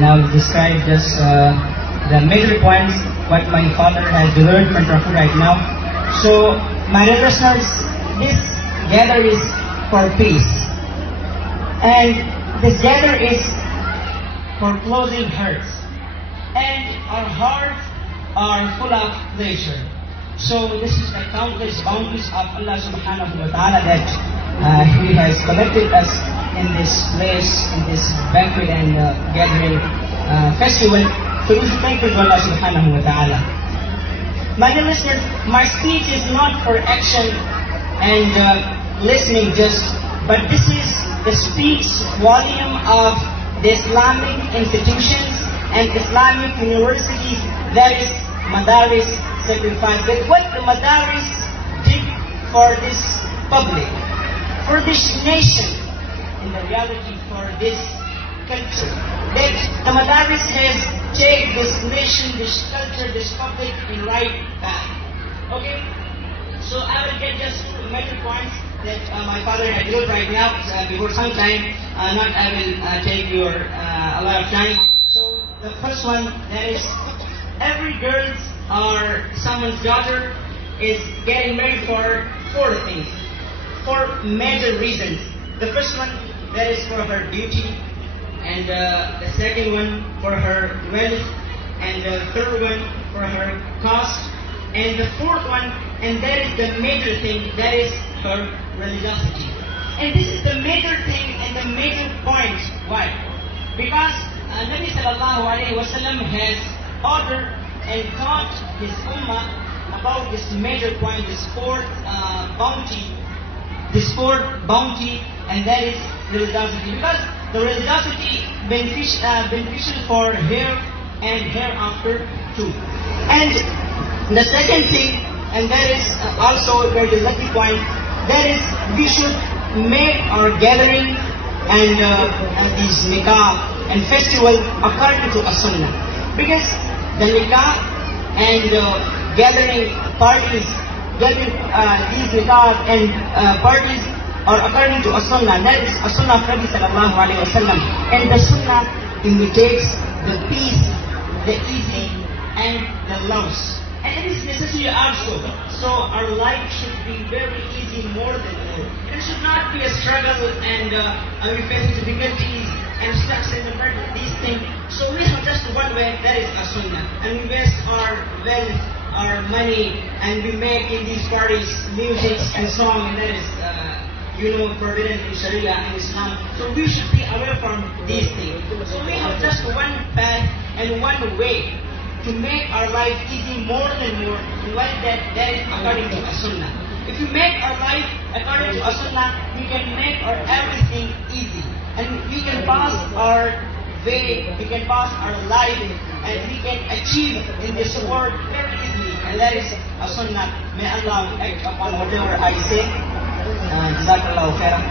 and I will describe just the major points what my father has delivered from Prophet right now. So, my dear listeners, this gather is for peace, and this gather is for closing hearts, and our hearts are full of pleasure. So this is the countless bounties of Allah subhanahu wa ta'ala that He has collected us in this place, in this banquet and gathering festival. So we should thank Allah subhanahu wa ta'ala. My dear listeners, my speech is not for action and listening just, but this is the speech volume of the Islamic institutions and Islamic universities, that is Madaris sacrifice. That what the Madaris did for this public, for this nation, in the reality for this culture, that the Madaris has taken this nation, this culture, this public in right path. Okay? So I will get just major points that my father had delivered right now before some time. Not I will take your a lot of time. So the first one, that is every girl or someone's daughter is getting married for 4 things, 4 major reasons. The first one, that is for her beauty, and the second one for her wealth, and the third one for her cost, and the fourth one, and that is the major thing, that is her religiosity. And this is the major thing and the major point. Why? Because Nabi sallallahu alayhi wa sallam has ordered and taught his ummah about this major point, this fourth bounty, and that is religiosity. Because the religiosity beneficial for here and hereafter too. And the second thing, and that is also a very lucky point, that is we should make our gathering and these nikah and festival according to a sunnah. Because the nikah and gathering parties, these nikah and parties are according to a sunnah. That is a sunnah of Nabi sallallahu alayhi wa sallam. And the sunnah imitates the peace, the easy, and the loves. And it is necessary also. So our life should be very easy, more than more. It should not be a struggle and we face difficulties and stuck in the middle of these things. So we have just one way, that is a sunnah. And we waste our wealth, our money, and we make in these parties music and song, and that is forbidden in Sharia and Islam. So we should be away from these things. So we have just one path and one way to make our life easy, more than more, and what that is according to a sunnah. If you make our life according to a sunnah, we can make our everything easy, and we can pass our way, we can pass our life, and we can achieve in this world very easily, and that is a sunnah. May Allah act upon whatever I say. Jazakallahu khairan.